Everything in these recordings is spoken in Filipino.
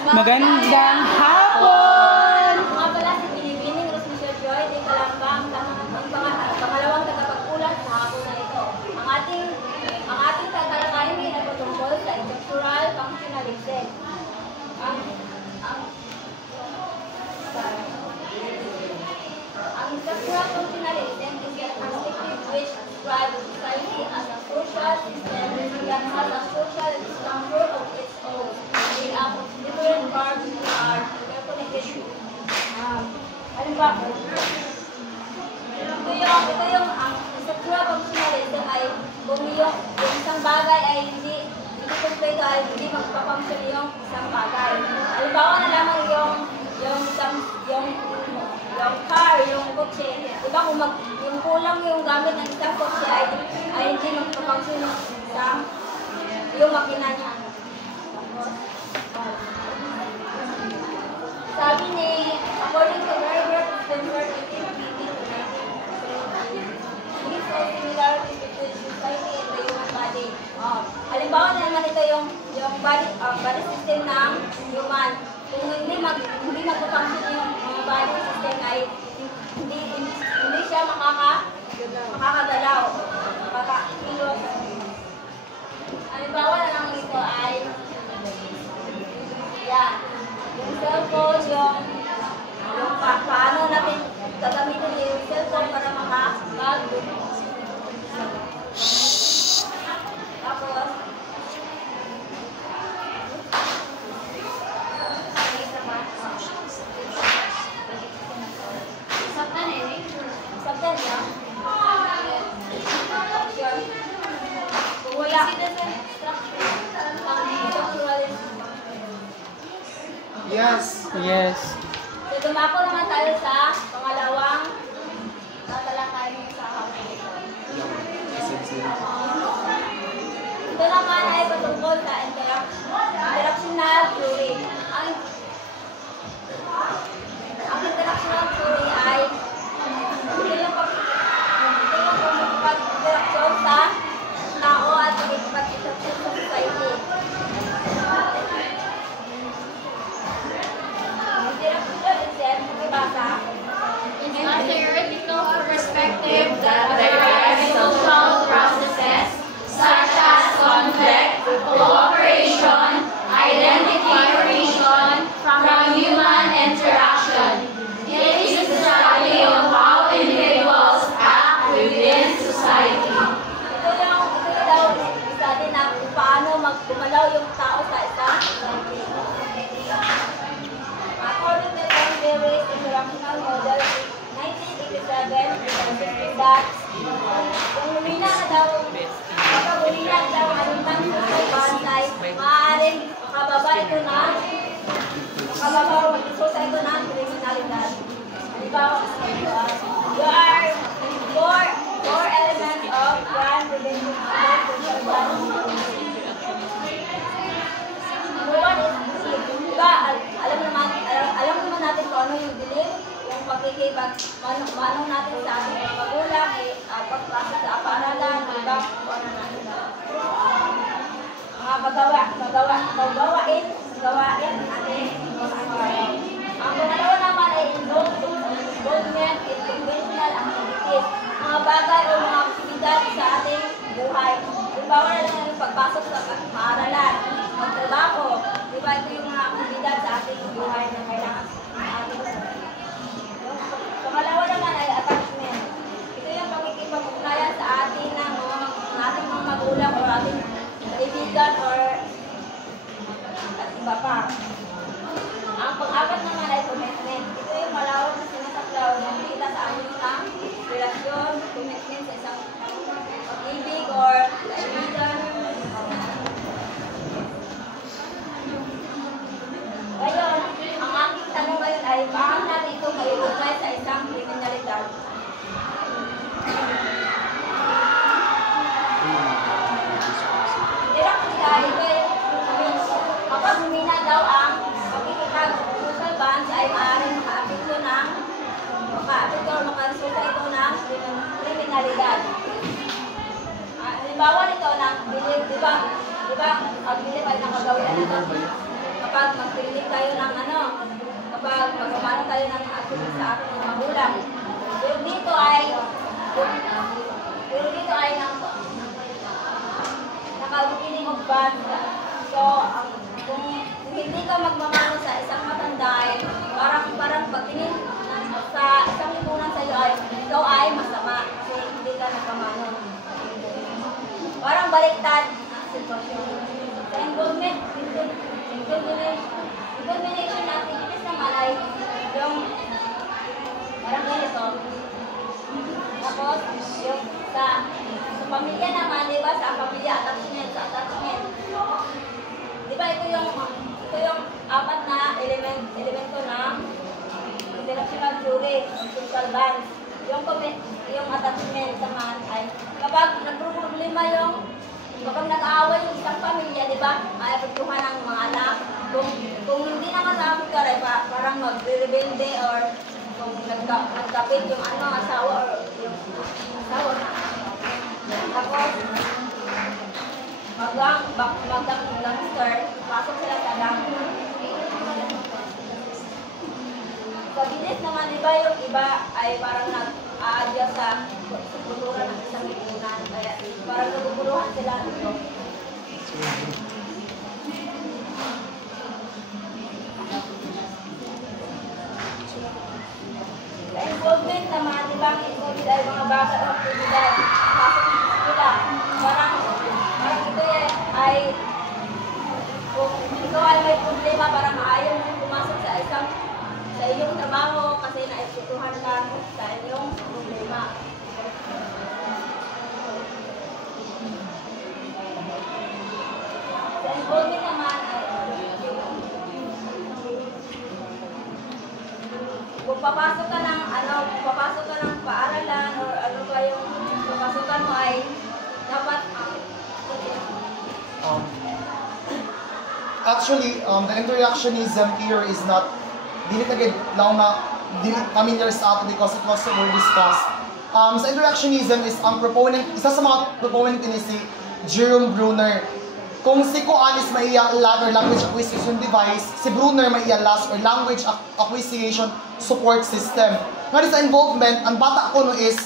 Magandang hapon! Mga pala si Binibining Rosmichelle Joy, di Kalambang, ang pangalawang tagapagpulat sa hapon na ito. Ang ating tatalakayin ay nagtutungkol sa structural functionalism. Ang structural functionalism is a perspective which describes society as a social system that has a social structure of its own, made up of different parts that are interconnected. Ano ba? Ito yung ang structural functionalism ay kung yung isang bagay ay hindi kompleto ay hindi magpa-function yung isang bagay. Halimbawa na lamang yung car, yung kotse. Diba kung yung kulang yung gamit ng isang kotse ay hindi magpa-function yung yung makina niya. Sabi ni, according to Herbert Spencer, 1880 these are similarities between society and the human body. Halimbawa na naman ito yung body system ng human. Kung hindi magpa-function yung body system ay hindi siya makakagalaw, makakakilos. Halimbawa na lang ito ay yan. Yung cellphone, yung paano natin gagamitin yung cellphone para makapag. Tapos, sabdan niya. Kung wala, Yes. So, dumako naman tayo sa pangalawang tatalakayin sa hapon. Ito naman ay patungkol sa interactional theory. Ang interactional theory ay ito yung pag-interaction sa tao at pag-interaction sa society. It's a theoretical perspective that derives social processes such as conflict, cooperation, identity creation from human interaction. It is the study of how individuals act within society. Ito daw study na kung paano magkumalaw yung tao sa isang society. According to John Dewey's interactional model, 1987, that kung lumina na daw, kapag lumina daw anumang social bonsai, maaaring makababa ito ito ng criminalidad. Halimbawa, there are four elements of crime prevention and social bonsai. Number one is diba, alam naman natin kung ano yung dilim, yung pagkikipag-manong natin sa ating mga magulang, pagpasok sa aparalan, diba, kung ano natin. Mga gawain natin. Ang pangalawa naman ay involvement in conventional activities, mga bagay o mga aktibidad sa ating buhay. Halimbawa na lang yung pagpasok sa paaralan, magtrabaho, diba ito yung mga aktibidad sa ating buhay na kailangan natin. Pangalawa naman ay attachment. Ito yung pagkikipag-ugnayan sa ating mga magulang o ating kaibigan or iba pa. Ang pang-apat naman ay commitment. Ito yung malawak na sinasaklaw na kita sa amin ng relasyon, commitment sa isang pag-ibig or kaibigan. Ngayon, ang aking tanong ngayon ay paano natin ito maiugnay sa isang kriminalidad? Kapag humina daw ang pagkikipag-social bonds ay maaaring makaresulta ito ng kriminalidad. Halimbawa nito ng bilib, di ba? Ang bilib ay nakagawian natin. Kapag kapag magpili kayo ng kapag magmamano kayo ng activity sa ating mga magulang. Pero dito ay nakabukinig mo ba? So, kung hindi ka magmamano sa isang matanda ay parang pagtingin sa isang lipunan sa iyo ay ikaw ay masama kasi hindi ka nagmamano. Parang baliktad ang sitwasyon. Sa involvement, combination activities naman ay yung parang ganito. Tapos, yung sa pamilya naman, di ba, sa pamilya attachment. Di ba, ito yung apat na elemento ng interactional theory, social bonds. Yung attachment naman ay kapag nagproblema kapag nag-aaway yung isang pamilya, di ba, ay pagtuhan ng mga anak. Kung hindi naman sa amin ka rin, parang mag-rebelde or kung nagkapit yung asawa or yung asawa na. Tapos, mag-gangster, pasok sila sa gang. Sa bilis naman, di ba, yung iba ay parang nag-a-adjust sa kultura ng isang lipunan. Kaya parang naguguluhan sila dito. Sa involvement naman, di ba, ang involvement ay mga bata ng aktibidad. Pasok ng eskwela. Parang ito ay kung ikaw ay may problema, parang ayaw mo pumasok sa iyong trabaho kasi naisituhan ka sa iyong problema. Sa involvement naman ay kung papasok ka ng paaralan or ano ba yung papasukan mo ay dapat actually, the interactionism here is not dili lang na familiar sa ato because it was already discussed. Sa interactionism is ang proponent, isa sa mga proponent ni si Jerome Bruner. Kung si Koan is maiya LAD or language acquisition device, si Bruner maiya LAS or language acquisition support system. Nga sa involvement, ang bata ko no is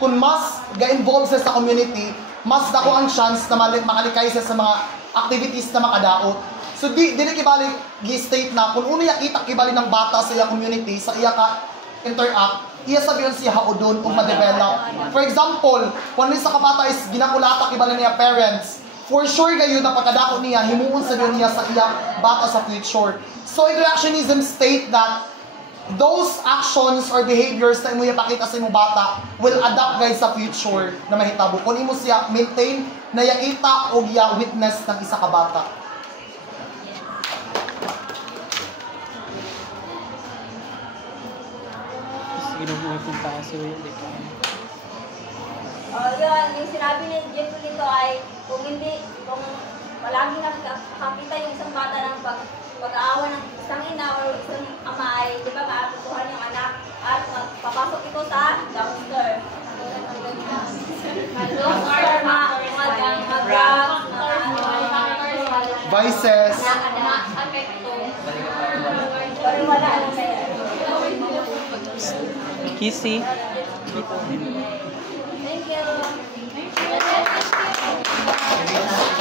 kung mas ga-involve siya sa community, mas dako ang chance na makalikay siya sa mga activities na makadaot. So di kibali gi-state na kung una kita kibali ng bata sa iya community, sa iya ka interact, iya sabihin siya haudon o ma-develop. For example, kung sa kabata is ginakulata kibali niya parents, for sure gayon na pagkadako niya, himuon sa niya sa iya bata sa future. So interactionism state that those actions or behaviors na imo ipakita sa imong bata will adapt guys sa future na mahitabo. Kung imo siya maintain na yakita o ya witness ng isa ka bata. Ginubuhay kong kaso yun, di ba? Yun, yung sinabi ni Jeffrey dito ay kung palagi nakakita yung isang bata ng pag-aawa ng isang ina o isang ama ay, di ba, maaputuhan yung anak at magpapasok ito sa dumpster. Vices. Wala lang kaya. Kissy. Thank you.